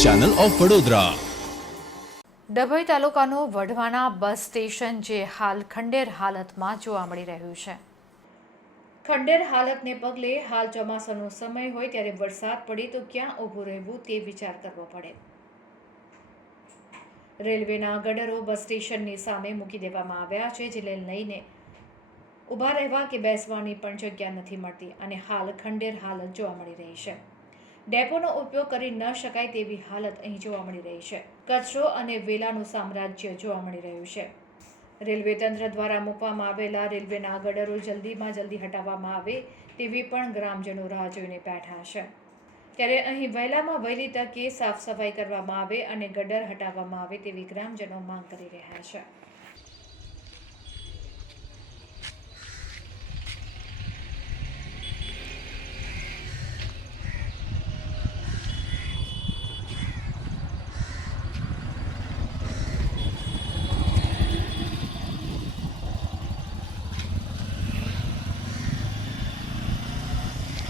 Channel of Vadodara Dabhoi તાલુકાનું વઢવાના bus station જે હાલ ખંડેર હાલતમાં જોવા મળી રહ્યું છે. ખંડેર હાલતને પગલે હાલ ચોમાસાનો સમય હોય ત્યારે વરસાદ પડે તો ક્યાં ઊભું રહેવું તે વિચાર કરવો પડે. રેલવેના ગડરો બસ સ્ટેશનની સામે મૂકી દેવામાં આવ્યા છે જેને લઈને ઊભા રહેવા કે બેસવાની પણ જગ્યા નથી મળતી અને હાલ ખંડેર હાલત જોવા મળી રહી છે. ડેપોનો ઉપયોગ કરી ન શકાય તેવી હાલત અહીં જોવા મળી રહી છે. કચરો અને વેલાનું સામ્રાજ્ય જોવા મળી રહ્યું છે. રેલવે તંત્ર દ્વારા મૂકવામાં આવેલા રેલવેના ગડરો જલ્દીમાં જલ્દી હટાવવામાં આવે તેવી પણ ગ્રામજનો રાહ જોઈને બેઠા છે. ત્યારે અહીં વહેલામાં વહેલી તકે સાફ સફાઈ કરવામાં આવે અને ગડર હટાવવામાં આવે તેવી ગ્રામજનો માંગ કરી રહ્યા છે.